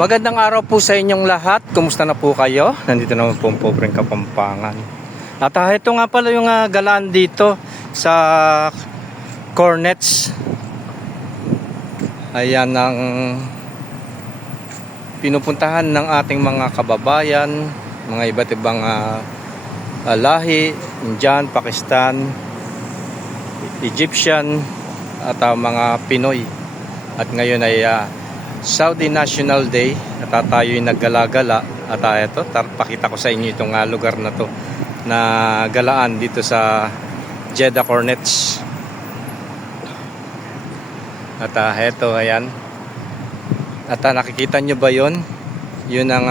Magandang araw po sa inyong lahat. Kumusta na po kayo? Nandito naman po ang pobreng Kapampangan. At ito nga pala yung galaan dito sa Cornets. Ayan ang pinupuntahan ng ating mga kababayan, mga iba't ibang lahi, Indian, Pakistan, Egyptian at mga Pinoy. At ngayon ay Saudi National Day at tayo'y naggalagala at ito, pakita ko sa inyo itong lugar na to na galaan dito sa Jeddah Cornets. At ito, ayan. At nakikita nyo ba yun? Yun ang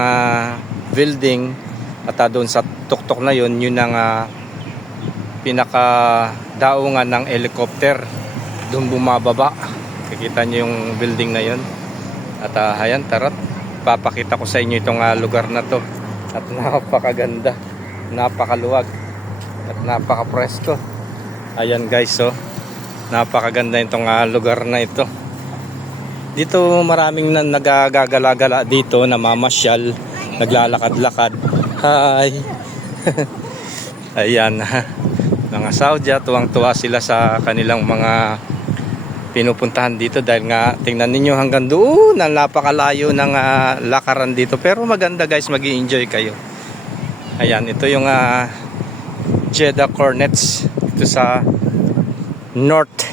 building. At doon sa tuktok na yun, yun ang pinakadaungan ng helicopter. Doon bumababa. Nakikita nyo yung building na yun. At ayan, tara, papakita ko sa inyo itong lugar na to. At napakaganda, napakaluwag at napaka-presko. Ayan guys, so napakaganda itong lugar na ito. Dito maraming nagagala-gala dito, namamasyal, naglalakad-lakad. Hi. Ayan, mga Saudi, tuwang-tuwa sila sa kanilang mga pinupuntahan dito dahil nga tingnan ninyo hanggang doon ang napakalayo ng lakaran dito, pero maganda guys, mag-i-enjoy kayo. Ayan, ito yung Jeddah Cornets dito sa north.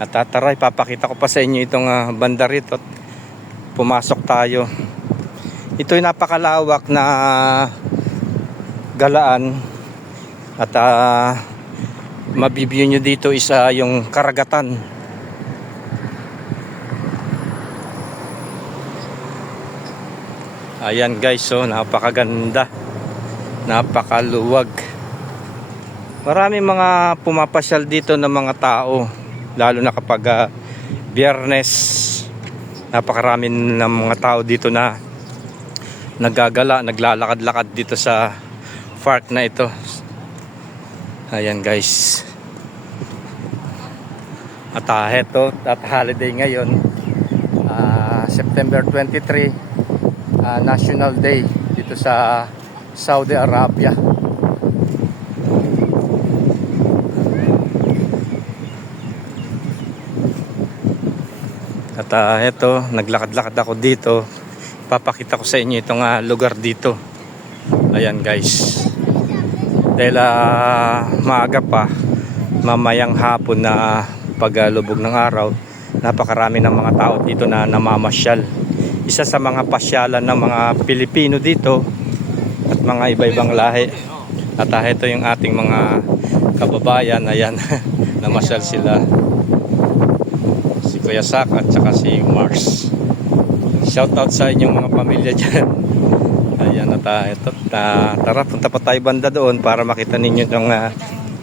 At tara, ipapakita ko pa sa inyo itong banda rito. Pumasok tayo. Ito yung napakalawak na galaan at mabibigyan nyo dito isa yung karagatan. Ayan guys, so napakaganda, napakaluwag. Marami mga pumapasyal dito ng mga tao, lalo na kapag Biyernes. Napakarami ng mga tao dito na naggagala, naglalakad-lakad dito sa park na ito. Ayan guys. At ito, at holiday ngayon, September 23, National Day dito sa Saudi Arabia. At ito, naglakad-lakad ako dito. Papakita ko sa inyo itong lugar dito. Ayan guys. Dahil maaga pa, mamayang hapon na paglubog ng araw, napakarami ng mga tao dito na namamasyal. Isa sa mga pasyalan ng mga Pilipino dito at mga iba-ibang lahi. At ito yung ating mga kababayan. Ayan, namasyal sila. Si Kuya Sak at saka si Mars. Shoutout sa inyong mga pamilya dyan. Ayan, at ito, tara, punta pa tayo banda doon para makita ninyo yung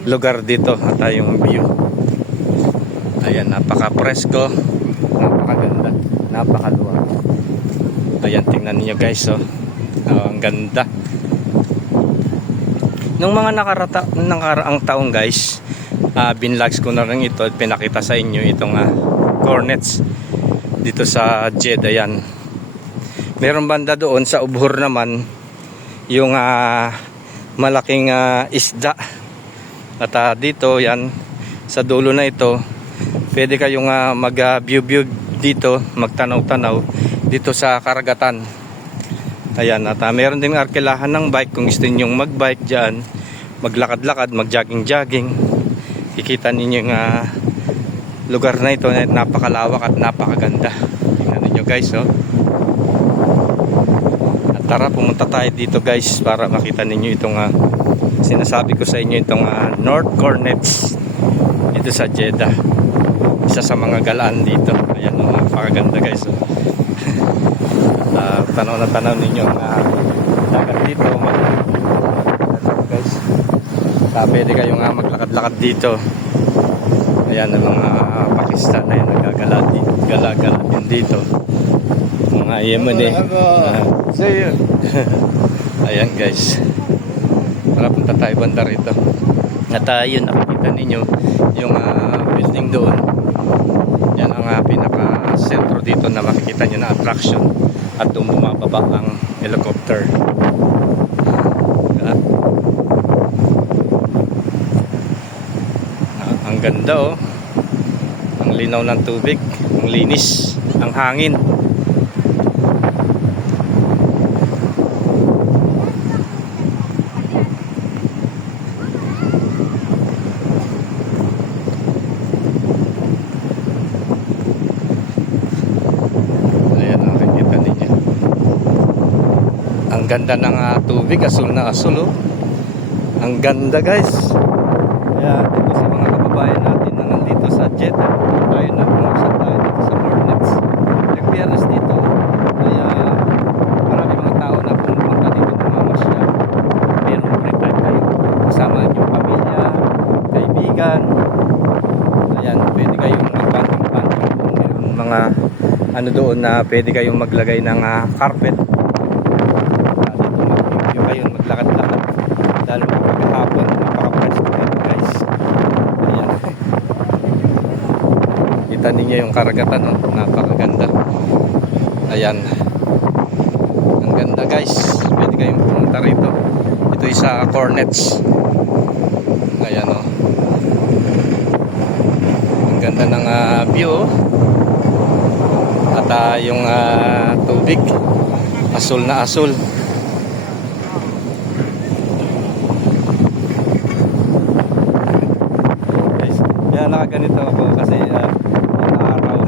lugar dito at yung view. Ayan, napaka-presko, napakaganda, napakaluwag. Ayan, tingnan niyo guys, oh. Ang ganda. Nung mga nakaraang taong guys, binlogs ko na rin ito at pinakita sa inyo itong Cornets dito sa Jeddah. Yan. Meron banda doon sa Ubhur naman yung malaking isda. At dito yan sa dulo na ito, pwede kayong mag-view dito, magtanaw-tanaw dito sa karagatan. Ayan, at meron din arkilahan ng bike kung gusto niyo mag-bike diyan, maglakad-lakad, mag-jogging-jogging. Kikita ninyo yung lugar na ito, napakalawak at napakaganda. Tingnan niyo guys, oh. Tara, pumunta tayo dito guys para makita ninyo itong sinasabi ko sa inyo, itong North Cornets dito sa Jeddah. Isa sa mga galaan dito. Ayan, napakaganda guys. Tanaw na tanaw ninyo ang dagat dito. Guys, pwede kayong maglakad-lakad dito. Ayan, ang mga Pakistan na yan nagagala din dito. Mga Yemen eh. Ayan guys, tara, punta tayo banda rito. At yun, nakikita ninyo yung building doon. Yan ang pinaka sentro dito na makikita nyo na attraction at doon bumababa ang helicopter. Ang ganda oh. Ang linaw ng tubig, ang linis, ang hangin. Ang ganda ng tubig, asul na asul oh. Ang ganda guys. Kaya dito sa mga kababayan natin na nandito sa Jeddah, tayo na pumasok tayo dito sa Hornets. Nag-Biyernes dito. Kaya marami mga tao na pumunta dito mamamasya. Meron free time kayo. Kasama yung pamilya, kaibigan. Ayan, pwede kayong mag-camping-camping. Meron mga ano doon na pwede kayong maglagay ng carpet. Maglakad-lakad dahil maghapon napaka-fresh dito guys. Ayan. Kita ninyo yung karagatan oh. Napakaganda. Ayan, ang ganda guys, pwede kayong pumunta rito. Ito yung sa Hornets. Ayan oh. Ang ganda ng view oh. At yung tubig asul na asul. Nakaganito ako kasi araw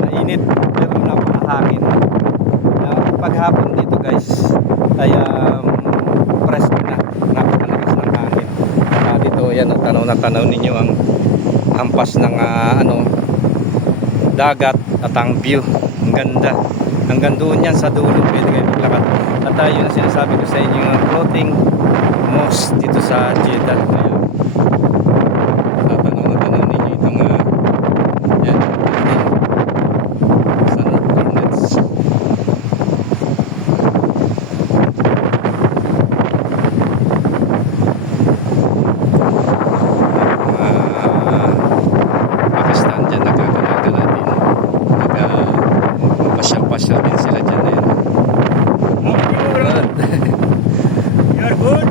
mainit pero napakahangin. Paghapon dito guys ay presko na, napakalakas ng hangin. Dito yan, tanaw na tanaw ninyo ang hampas ng dagat at ang view. Ang ganda. Hanggang doon yan sa dulo pwede kayo maglakad. At yun ang sinasabi ko sa inyo, yung floating mosque dito sa Jeddah. Ayan. Pasyal din sila dyan eh. You're good?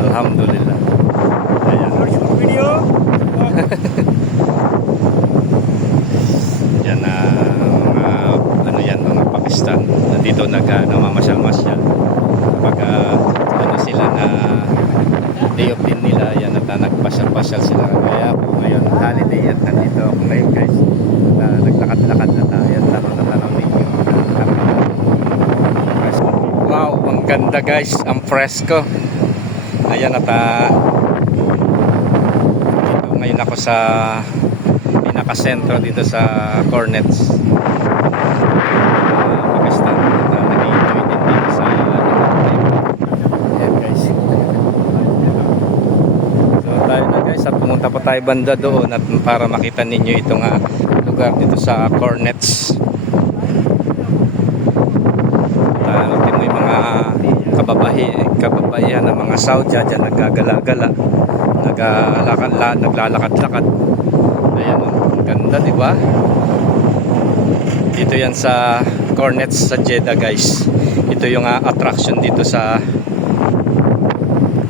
Alhamdulillah. Ayan. Video? Yan mga ano yan, mga Pakistan nandito namamasyal-masyal kapag ano sila na day off din nila, yan at nagpasyal-pasyal sila. Kaya po ngayon holiday at nandito ako ngayon guys. Naglakad-lakad na tayo at tanaw ninyo. Wow, ang ganda guys, ang fresco. Ayan at dito ngayon ako sa pinaka-sentro dito sa Hornets, Pakistan. Nag-enjoy din dito sa ayan guys. So tayo na guys at pumunta pa tayo banda doon at para makita ninyo itong lugar dito sa Hornets. Tingnan mo yung mga kababayan ng mga Saudi dyan naggagala-gala, naglalakad-lakad. Ayan o, ang ganda diba? Dito yan sa Hornets sa Jeddah guys. Ito yung attraction dito sa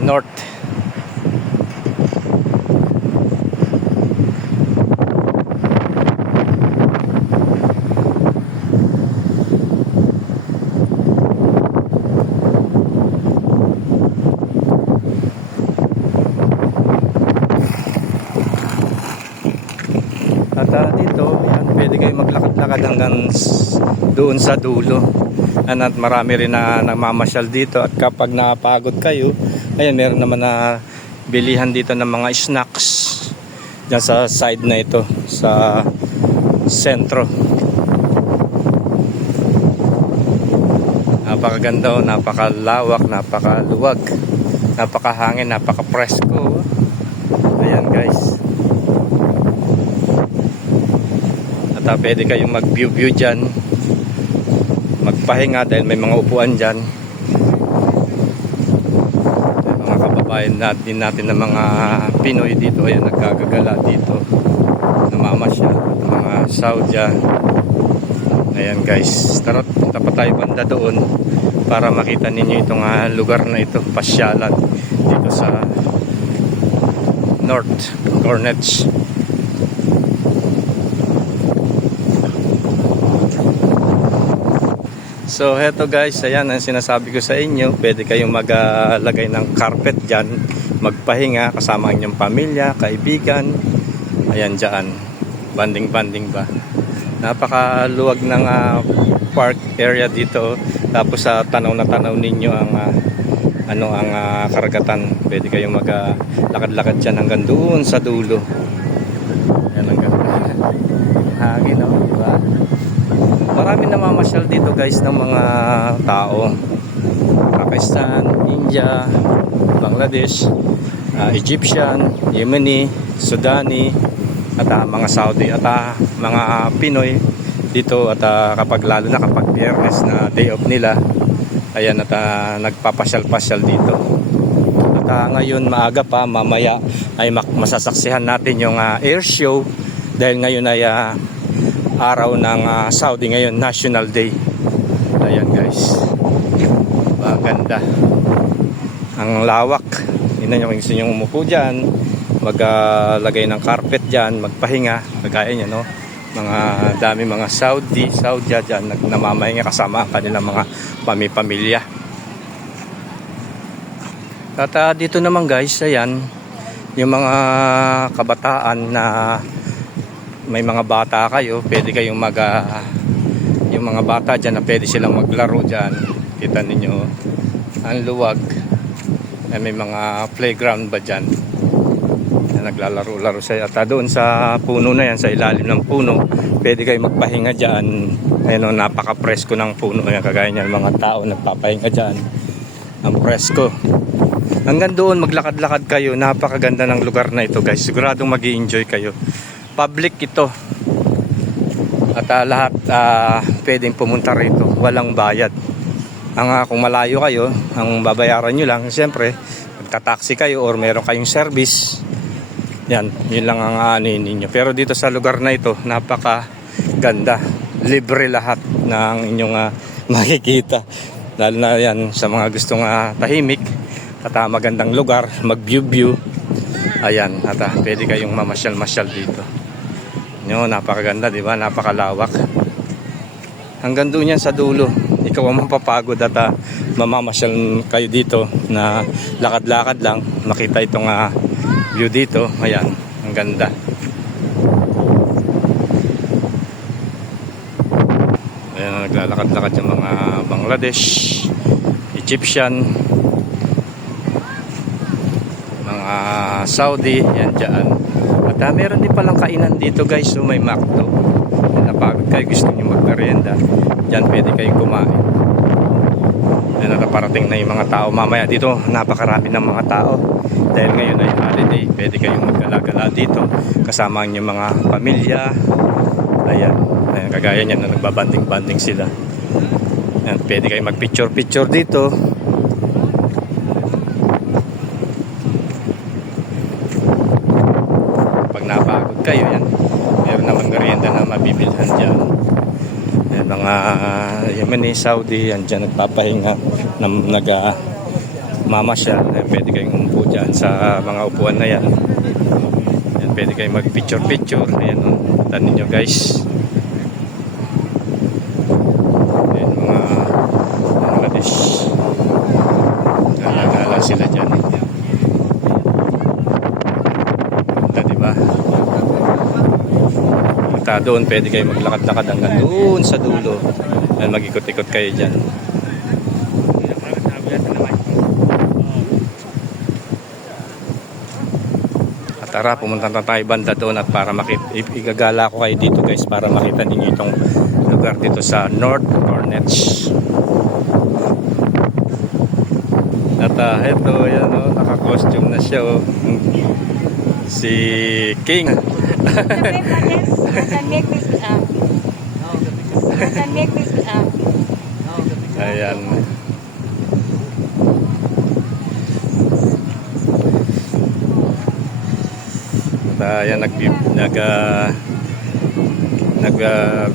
North. At dito, yan, pwede kayo maglakad-lakad hanggang doon sa dulo. At marami rin na nagmamasyal dito. At kapag napagod kayo, ayan, meron naman na bilihan dito ng mga snacks dyan sa side na ito, sa sentro. Napakaganda, napakalawak, napakaluwag, napakahangin, napaka-presko. Ayan guys. At pwede kayong mag-view dyan, magpahinga dahil may mga upuan dyan. Mga kababayan natin ng mga Pinoy dito, ayan, nagkagagala dito, namamasyal. Mga Saudi. Ayan guys, tara punta pa tayo banda doon para makita ninyo itong lugar na ito, pasyalan dito sa North Cornets. So heto guys, ayan ang sinasabi ko sa inyo, pwede kayong maglagay ng carpet dyan, magpahinga kasama ang inyong pamilya, kaibigan. Ayan dyan, banding-banding ba. Napakaluwag ng park area dito. Tapos sa tanaw na tanaw ninyo ang karagatan. Pwede kayong maglakad-lakad dyan hanggang doon sa dulo. Ayan ang ganda. Hangin, no? Diba? Marami namamasyal dito guys ng mga tao. Pakistan, India, Bangladesh, Egyptian, Yemeni, Sudani, at mga Saudi at mga Pinoy dito. At kapag lalo na kapag Biyernes na day off nila, ayan, at nagpapasyal-pasyal dito. At ngayon maaga pa, mamaya ay masasaksihan natin yung air show dahil ngayon ay araw ng Saudi ngayon, National Day. Ayan guys, maganda ang lawak. Tingnan nyo kung gusto nyo umupo dyan, maglagay ng carpet dyan, magpahinga, kagaya nyo, no? Mga dami mga Saudi dyan namamahinga kasama ang kanilang mga pamilya. At dito naman guys, ayan, yung mga kabataan na may mga bata kayo, pwede kayong yung mga bata dyan na pwede silang maglaro dyan. Kita ninyo ang luwag. May mga playground ba dyan na naglalaro-laro sa. At doon sa puno na yan, sa ilalim ng puno, pwede kayo magpahinga dyan. Ayun, napaka-presko ng puno. Ayan, kagaya niyan, mga tao nagpapahinga dyan. Ang presko. Hanggang doon maglakad-lakad kayo. Napakaganda ng lugar na ito guys. Siguradong mag-i-enjoy kayo. Public ito. At lahat pwedeng pumunta rito. Walang bayad. Kung malayo kayo, ang babayaran nyo lang, siyempre, magta-taxi kayo or meron kayong service. Yan, yun lang ang aanin ninyo. Pero dito sa lugar na ito, napakaganda. Libre lahat ng inyong makikita. Lalo na yan sa mga gustong tahimik at magandang lugar, mag-view. Ayan, at pwede kayong mamasyal-masyal dito. Nyo, napakaganda, di ba? Napakalawak. Hanggang doon yan sa dulo. Ikaw ang mapapagod at mamamasyal kayo dito na lakad-lakad lang. Makita itong view dito. Ayan, ang ganda. Ayan, naglalakad-lakad yung mga Bangladesh, Egyptian, mga Saudi, yan dyan. At meron din palang kainan dito guys. So may McDo. Napagod kayo, gusto nyo magmerienda, dyan pwede kayong kumain. Yan, naparating na yung mga tao. Mamaya dito napakarami ng mga tao dahil ngayon ay holiday. Pwede kayong maggala-gala dito kasama ang mga pamilya. Ayan, kagaya nyan na nagbabanding-banding sila. Yan, pwede kayong magpicture-picture dito. Napagod kayo, yan, meron naman merienda na mabibilhan dyan. Yan, mga Yemeni, Saudi, yan dyan nagpapahinga, nagmamasyal. Pwede kayong umupo dyan sa mga upuan na yan. Yan, pwede kayong mag-picture-picture. Ayan, tanin nyo guys. Yan, mga Bangladesh, gala-gala sila dyan. Diba? At doon pwede kayo maglakad-lakad hanggang doon sa dulo. At mag-ikot-ikot kayo dyan. At tara, pumunta na tayo banda doon at para igagala ko kayo dito guys para makita ninyo itong lugar dito sa North Cornets. At eto, yan o, naka-costume na siya o. Si King. Ayan. At ayan,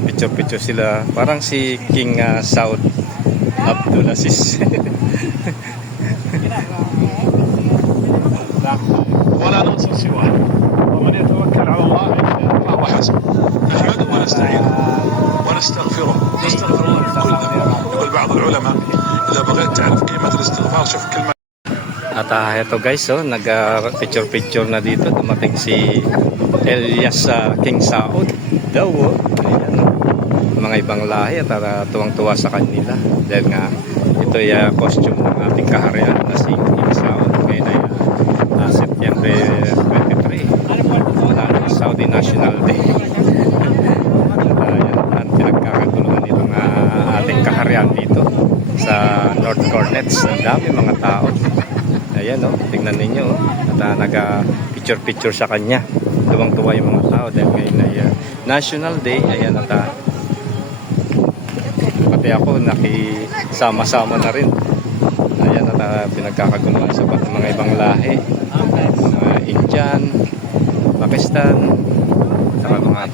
Picture-picture sila. Parang si King Saud Abdulaziz. ولا ننصر سواه ومن يتوكل على الله فهو حسبه نحمده ونستعينه ونستغفره نستغفر الله من كل ذنب يقول بعض العلماء اذا بغيت تعرف قيمه الاستغفار شوف كلمه. At ito guys, nag picture na dito. Dumating si Elias King Saud daw. Ayan, mga ibang lahi at tuwang-tuwa sa kanila dahil nga ito ay costume ng ating kaharian na si King Saud. Ngayon ay September 23, Saudi National Day. Ayan, ang pinagkakaguluhan itong ating kaharian dito sa North Cornets. Ang dami mga tao. Ayan, tingnan ninyo. At nag-picture-picture sa kanya. Tuwang-tuwa yung mga tao dahil ngayon ay National Day. Ayan, at pati ako nakisama-sama na rin. Ayan, at pinagkakaguluhan sa mga ibang lahi. Mga Indian, Pakistan, saka mga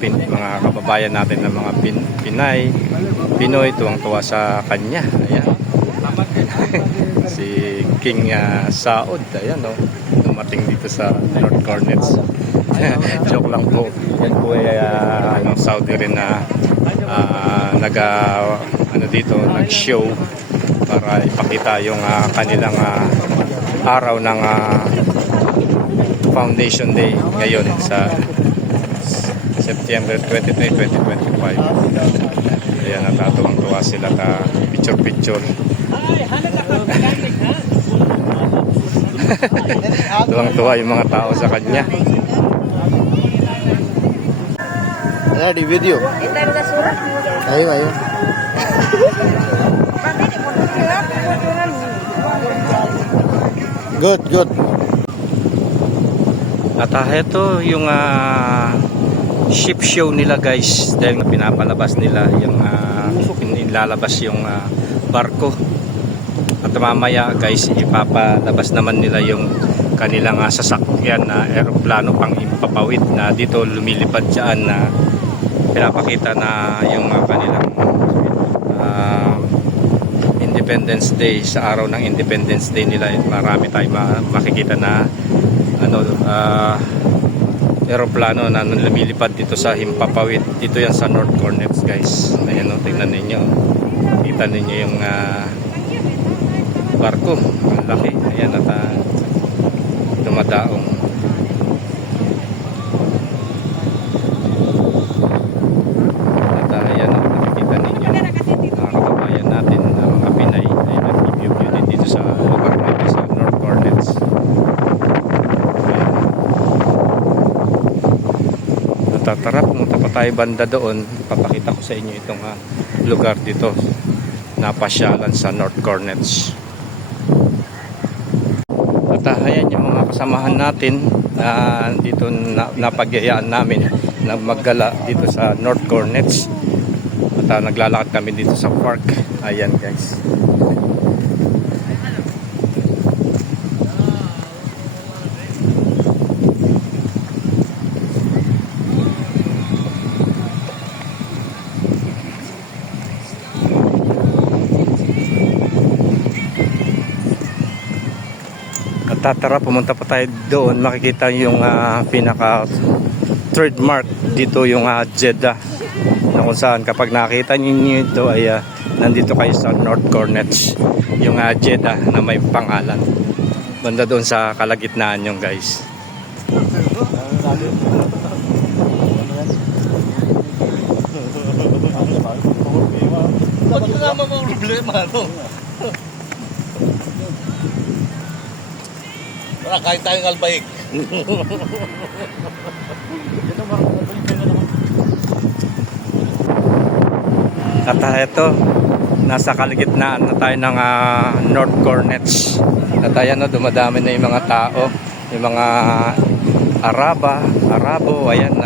kababayan natin ng mga Pinay, Pinoy, tuwang-tuwa sa kanya. Ayan. Si King Saud, ayan, dumating dito sa North Cornets. Joke lang po. Yan po ay Saudi rin na nag-show para ipakita yung kanilang araw ng Foundation Day ngayon sa September 23, 2025. Ayan, natuwang-tuwa sila ka picture-picture. Tuwang-tuwa yung mga tao sa kanya. Di video. Ayo, ayo. Good, good. At ito yung ship show nila guys, dahil pinapalabas nila yung nilalabas yung barko. At mamaya guys, ipapalabas naman nila yung kanilang sasakyan na eroplano pang impapawid na dito lumilipad dyan na pinapakita na yung kanilang Independence Day. Sa araw ng Independence Day nila, marami tayong makikita na eroplano na lumilipad dito sa Himpapawid. Dito yan sa North Cornets guys. Ayan, tingnan ninyo. Kita ninyo yung barko. Ang laki. Ayan, at dumadaong. At ayan, nakikita ninyo mga kababayan natin na mga Pinay ay nag-view din dito sa lugar nito sa North Cornets. Tara, pumunta pa tayo banda doon. Papakita ko sa inyo itong lugar dito na pasyalan sa North Cornets. At ayan yung mga kasamahan natin dito napagyayaan namin na maggala dito sa North Cornets. At naglalakad kami dito sa park. Ayan guys. Tara, pumunta pa tayo doon. Makikita yung pinaka third mark dito, yung Jeddah, na kung saan kapag nakita niyo ito ay nandito kayo sa North Cornets, yung Jeddah na may pangalan banda doon sa kalagitnaan yung guys. Ba't ka naman mga problema, no? Wala, kahit tayong albaik. At ito, nasa kalagitnaan na tayo ng North Cornets. At ayan, dumadami na yung mga tao, yung mga Arabo, ayan,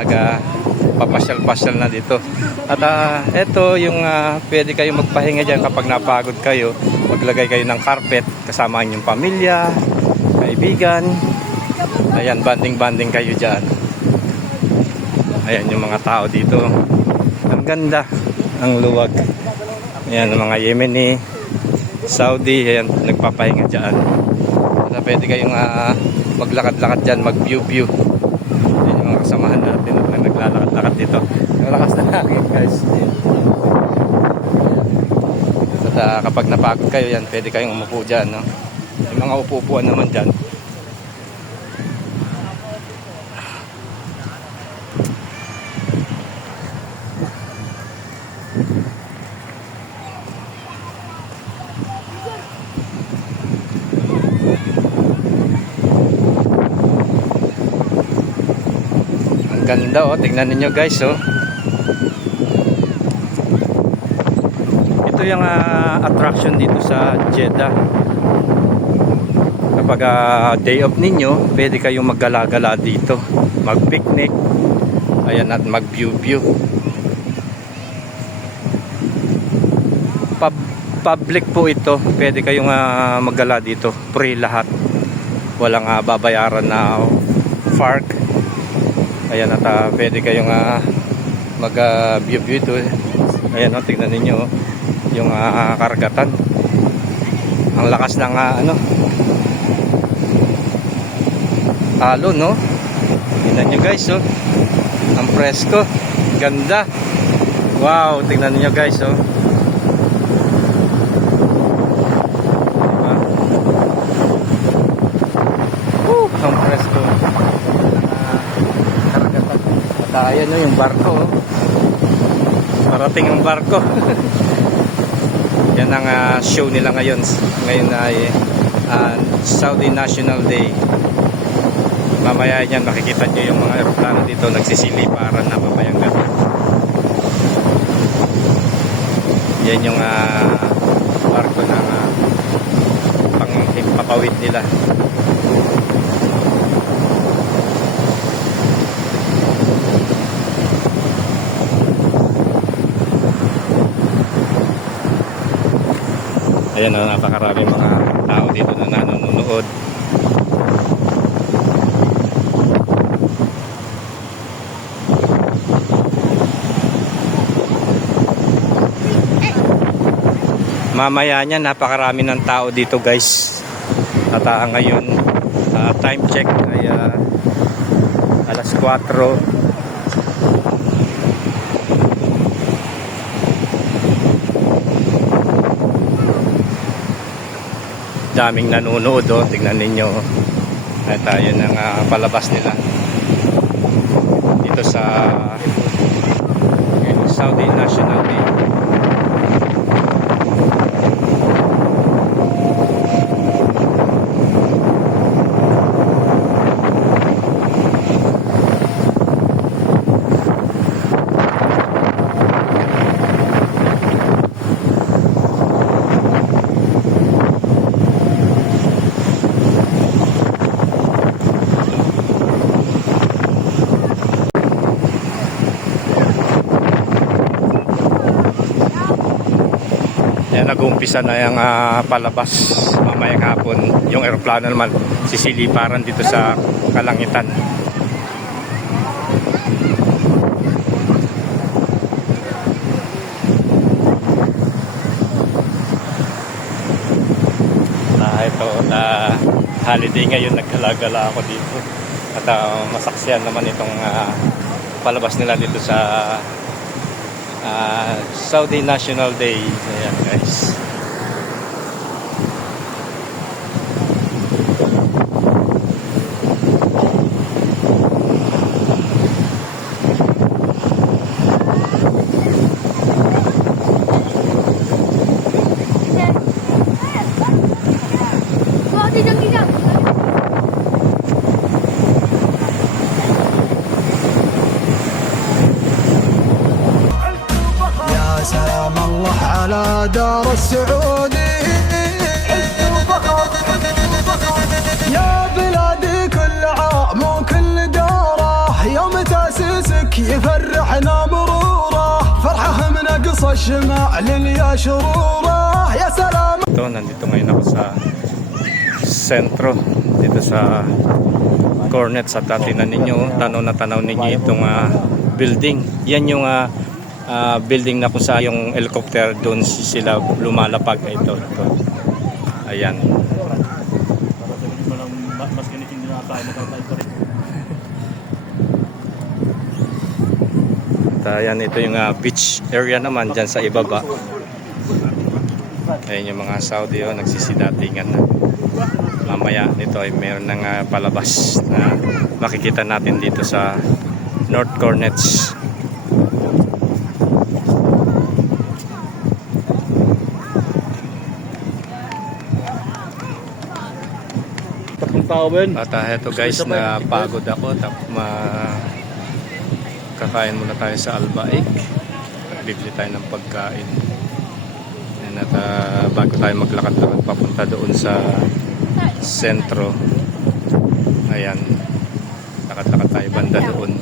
papasyal-pasyal na dito. At ito yung pwede kayo magpahinga dyan kapag napagod kayo. Maglagay kayo ng carpet kasama ang inyong pamilya, kaibigan. Ayan, banding kayo dyan. Ayan yung mga tao dito. Ang ganda, ang luwag. Ayan, mga Yemeni, Saudi, ayan, nagpapahinga dyan. Kaya pwede kayong maglakad-lakad dyan, mag-view-view. Ayan yung mga kasamahan natin na naglalakad-lakad dito. Ang lakas na hangin, guys. At kapag napagod kayo, yan, pwede kayong umupo dyan, no? Yung mga upo-upuan naman dyan. Ang ganda, oh. Tingnan ninyo, guys, oh. Ito yung attraction dito sa Jeddah. Kapag day off ninyo, pwede kayong maggala-gala dito, mag-picnic, ayan, at mag-view-view. Public po ito, pwede kayong maggala dito, free lahat, walang babayaran na park. Ayan, at pwede kayong mag-view-view ito. Ayan, tingnan ninyo, yung karagatan. Ang lakas ng alon, no? Tingnan nyo, guys, oh. Ang presko, ganda. Wow, tingnan niyo, guys, oh. Ang presko. Karagatan. At ayan, no, yung barko, oh. Parating ang barko. Yan ang show nila ngayon. Ngayon ay Saudi National Day. Mamaya yan, makikita nyo yung mga aeroplano dito nagsisiliparan na mamayang gabi. Yan yung barko ng pangpapawid nila. Ayan, napakaraming mga tao dito na nanonood. Mamaya niya, napakarami ng tao dito, guys. At ngayon, time check ay alas 4. Daming nanonood, oh. Tingnan ninyo. At yun ang palabas nila dito sa Saudi National Day. Ayan, nag-uumpisa na yung palabas mamayang hapon. Yung aeroplano naman sisiliparan dito sa kalangitan. Ito, holiday ngayon, nagkalagala ako dito. At masaksiyan naman itong palabas nila dito sa Saudi National Day. Ayan, guys. سلام الله على دار السعودي يا بلادي كل عام وكل دوره يوم تاسيسك يفرحنا مروره فرحه من اقصى الشمال يا شروره يا سلام. Ito, nandito ngayon ako sa sentro, dito sa Cornet. Sa tatinan ninyo, tanaw na tanaw ninyo itong building. Yan yung building na kung saan yung helicopter doon sila lumalapag. Ito. Ayan. Para sabihin mo lang, mas ganiting din na tayo magkakain pa rin. At ayan, ito yung beach area naman dyan sa ibaba. Ayan yung mga Saudi nagsisidatingan na. Mamaya nito ay mayroon ng palabas na makikita natin dito sa North Cornets. Tatlong tao ba yun? At ito guys, na pagod ako. Kakain muna tayo sa Albaik. Bibili tayo ng pagkain. At bago tayo maglakad-lakad papunta doon sa sentro. Ayan, lakad-lakad tayo banda doon.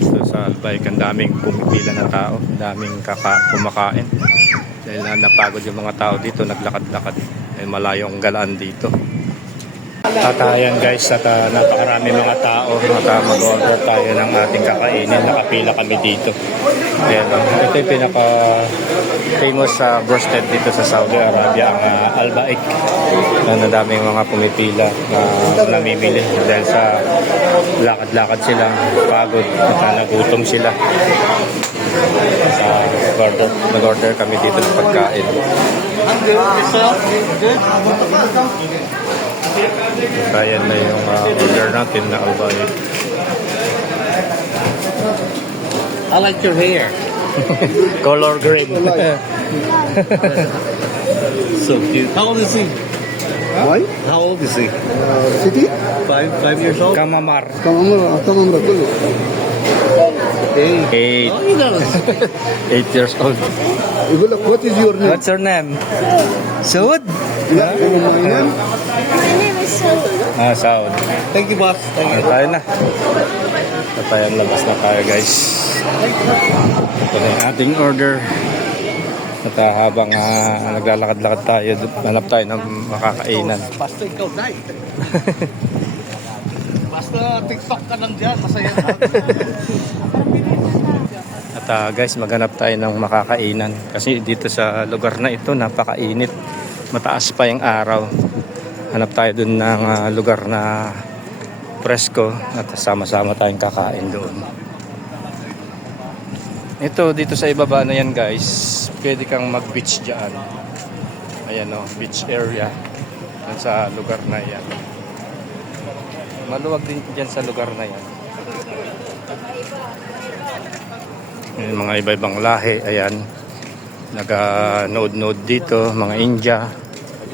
Dito sa Albaik, ang daming pumipila na tao, daming kumakain. Dahil napagod yung mga tao dito, naglakad-lakad. Malayo ang galaan dito. At ayan guys, at napakarami mga tao. At mag-order tayo ng ating kakainin. Nakapila kami dito. Ayan, ito yung pinaka-famous sa broasted dito sa Saudi Arabia, ang Albaik. Na daming mga pumipila na namimili dahil sa lakad-lakad sila, pagod at nagutom sila. Nag-order kami dito ng pagkain. Ayan na yung order natin na Albaik. I like your hair. Color green. So cute. How old is he? Why? How old is he? City? 5 years old? Kamamar. تمام كله 8 Oh, you got 8 years old. يقول لك what is your name؟ What's your name? Sud? لا my name My name is Sophie. Saud. Thank you, boss. Thank you. Tayo na. Tayo labas na tayo guys. Ito na yung ating order. At habang naglalakad-lakad tayo, hanap tayo ng makakainan. Basta ikaw, Day. Basta TikTok ka lang dyan. Masaya na. At guys, maghanap tayo ng makakainan. Kasi dito sa lugar na ito, napakainit. Mataas pa yung araw. Hanap tayo dun ng lugar na presko at sama-sama tayong kakain doon. Ito, dito sa ibaba na yan guys, pwede kang mag-beach dyan. Ayan o, beach area. Yan sa lugar na yan. Maluwag din dyan sa lugar na yan. Yung mga iba-ibang lahi, ayan. Nag-node-node dito, mga India,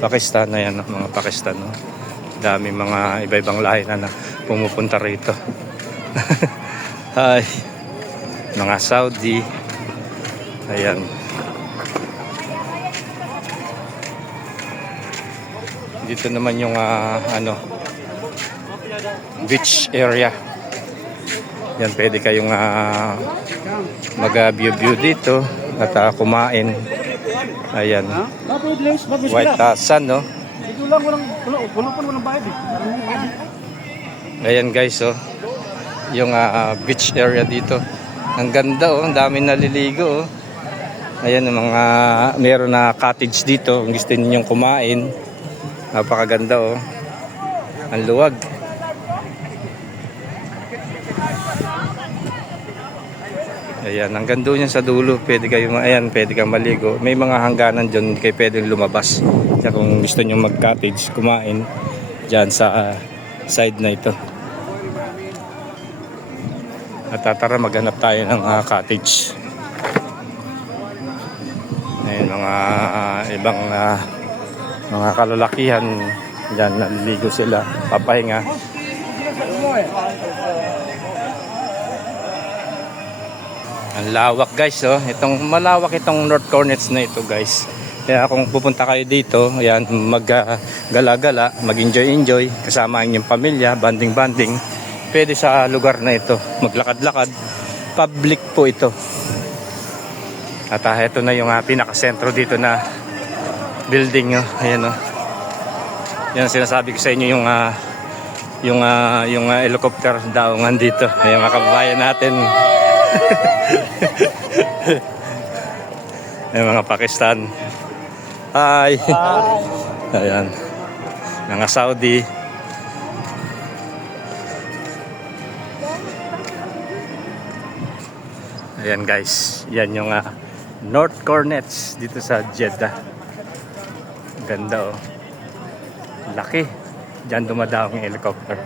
Pakistan, ayan, mga Pakistan. No? Dami mga iba-ibang lahi na pumupunta rito. Ay, mga Saudi. Ayan. Dito naman yung beach area. Yan, pwede kayong mag-view dito at kumain. Ayan. White sun, no? Dito lang, walang bayad eh. Ayan guys, oh. Yung beach area dito. Ang ganda, oh. Ang daming naliligo, oh. Ayan, mga meron na cottage dito. Kung gusto ninyong kumain. Napakaganda, oh. Ang luwag. Ayan, hanggang doon yan sa dulo, pwede kayo, ayan, pwede kang maligo. May mga hangganan dyan, kayo pwedeng lumabas. Kaya kung gusto nyo mag-cottage, kumain dyan sa side na ito. At tara, maghanap tayo ng cottage. Ayan, mga ibang mga kalalakihan dyan, naliligo sila, papahinga. Ang lawak guys, oh. Malawak itong North Cornets na ito guys. Kaya kung pupunta kayo dito, ayan, mag-gala-gala, mag-enjoy-enjoy, kasama ang inyong pamilya, banding-banding, pwede sa lugar na ito. Maglakad-lakad, public po ito. At ito na yung pinaka-sentro dito na building, oh. Ayan, oh. Yan ang sinasabi ko sa inyo, yung helicopter daungan dito. Ayan, mga kababayan natin. Yung mga Pakistan. Hi. Ayan. Mga Saudi. Ayan guys. Yan yung North Cornets dito sa Jeddah. Ganda oh. Laki. Diyan dumadaong yung helicopter.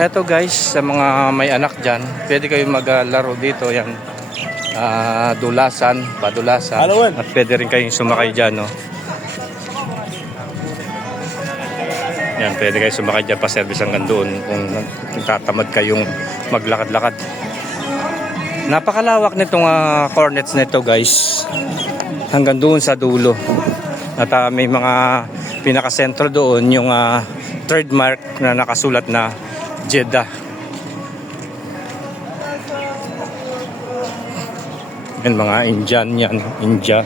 Heto guys, sa mga may anak dyan, pwede kayo maglaro dito. Yan, dulasan, padulasan. At pwede rin kayong sumakay dyan, no? Yan, pwede kayo sumakay dyan, pa-service hanggang doon kung tatamad kayong maglakad-lakad. Napakalawak nitong cornets nito guys, hanggang doon sa dulo. At may mga pinakasentro doon yung trademark na nakasulat na Jeddah. Yan mga Indian yan, India.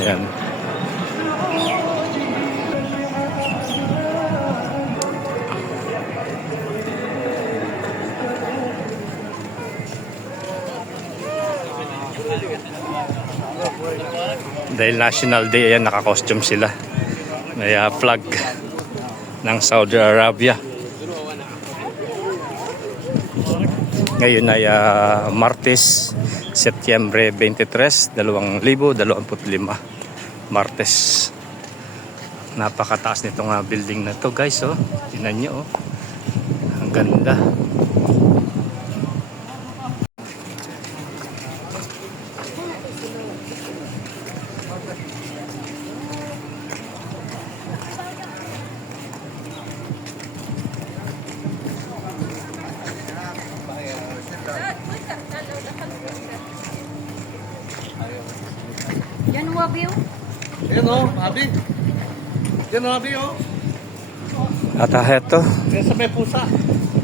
Ayan. Dahil National Day, ayan, naka-costume sila. May flag ng Saudi Arabia. Ngayon ay Martes, Setyembre 23, 2025. Martes. Napakataas nitong building na to guys. Oh. Tingnan nyo. Oh. Ang ganda. Yan wabi oh. Yan o, Abi. Yan o, Abi o. At heto, Yan sa may pusa.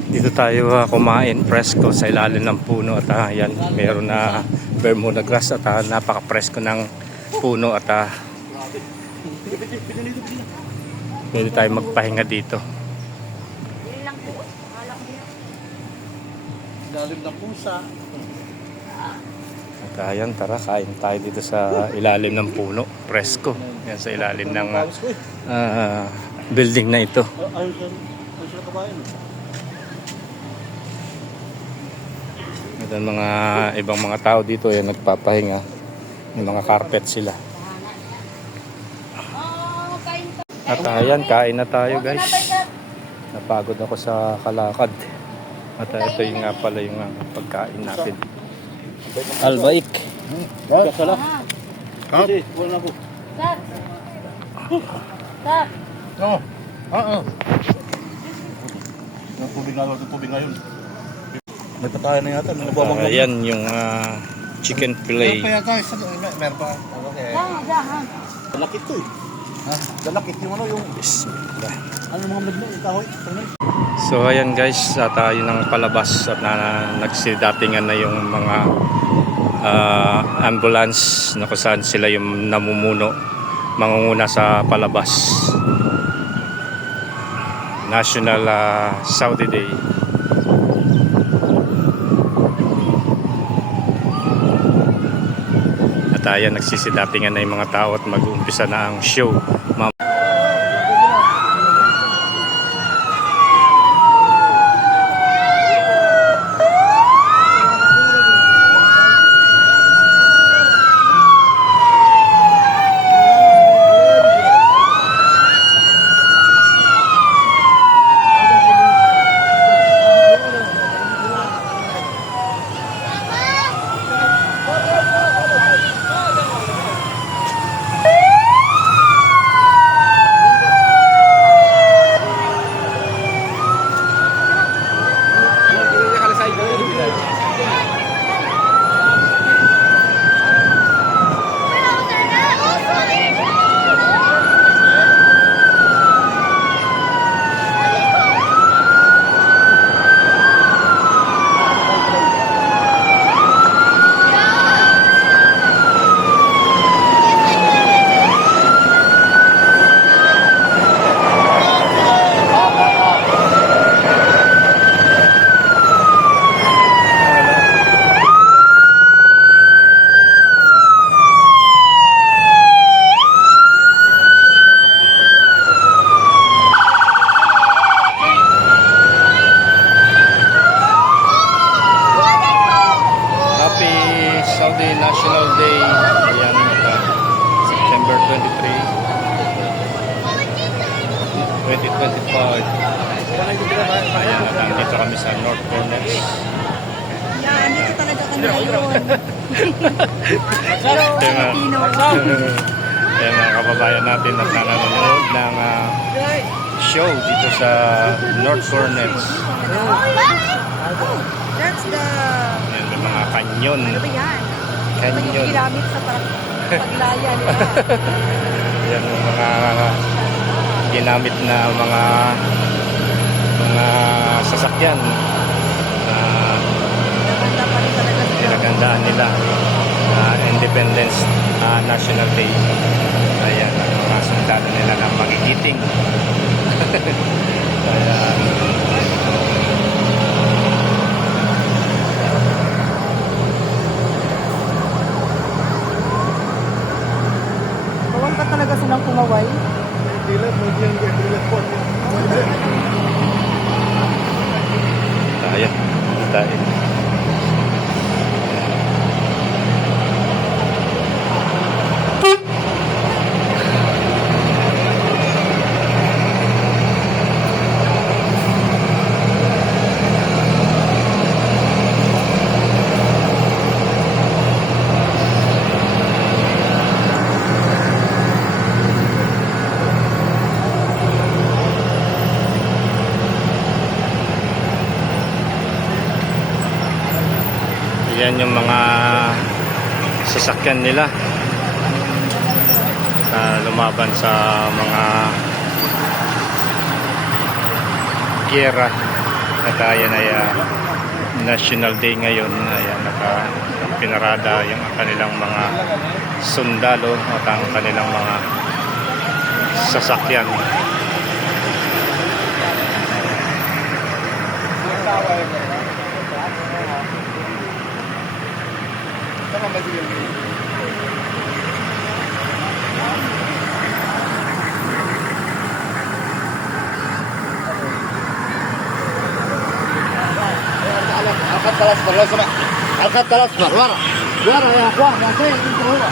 dito tayo kumain presko sa ilalim ng puno. At yan, meron na Bermuda grass at napaka-presko ng puno. At pwede tayo magpahinga dito. Yan lang po. Alam mo yan. Lalim ng pusa. At ayan, tara, kain tayo dito sa ilalim ng puno. Presko. Yan sa ilalim ng building na ito. Ayun siya kabayan. At ang mga ibang mga tao dito ay nagpapahinga. May mga carpet sila. Oh, kain pa. At ayan, kain na tayo guys. Napagod ako sa kalakad. At ito yung nga pala yung pagkain natin. Albaik. Kasala. Ah, Hindi, wala na po. sir. Sir. Oo. Yung tubig ngayon. May patayan na yata. May nababang na. Ayan yung chicken fillet. Meron pa. Okay. Yan. Dalakit to eh. Ha? Dalakit yung ano yung... Bismillah. Ano mga medyo yung kahoy? So ayan guys, tayo ng palabas at nagsidatingan na yung mga ambulance na kung saan sila yung namumuno, mangunguna sa palabas. National Saudi Day. At ayan, nagsisidatingan na yung mga tao at mag-uumpisa na ang show. 2025. Ayan, nandito kami sa North Corners. Yan, dito talaga kami ngayon. Pero, Kaya Pilipino. kaya mga kababayan natin at nanonood ng show dito sa North Corners. Oh, that's the... Ayan, yung mga kanyon. Ano ba yan? Ano Kanyon. yung ginamit sa paglaya nila? Yan yung mga ginamit na mga sasakyan na Maganda pa rin talaga sila. pinagandaan nila na Independence National Day. Ayan, ang mga sundalo nila na magigiting. Ayan. Bawal ka talaga silang kumaway. Ayan, dahil. Yan yung mga sasakyan nila na lumaban sa mga giyera at ayan ay National Day ngayon. Ayan, pinarada yung kanilang mga sundalo at ang kanilang mga sasakyan. الخط الاصفر لو سمحت. الخط الاصفر ورا ورا يا اخوان يا سيد انت هو.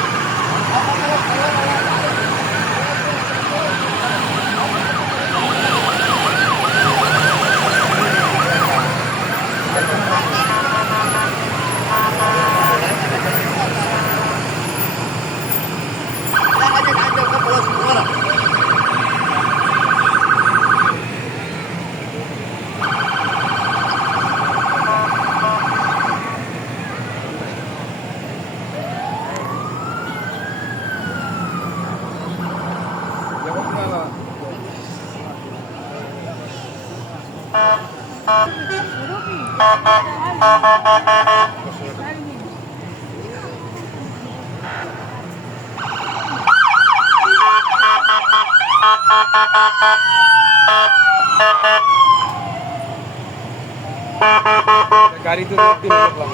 गाड़ी तो रोड पे लगा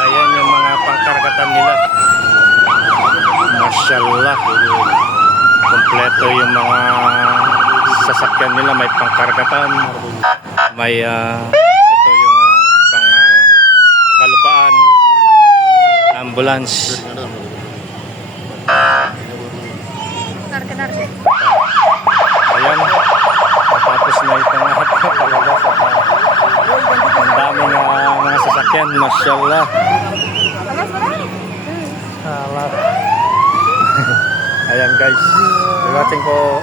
Ayan yung mga pangkaragatan nila. Mashallah. Kompleto Ito yung mga sasakyan nila, may pangkargatan, may ito yung pang kalupaan, ambulance. Ayan, tapos na itong talaga sa ang daming mga sasakyan, masyaallah. Ayan guys, watching po.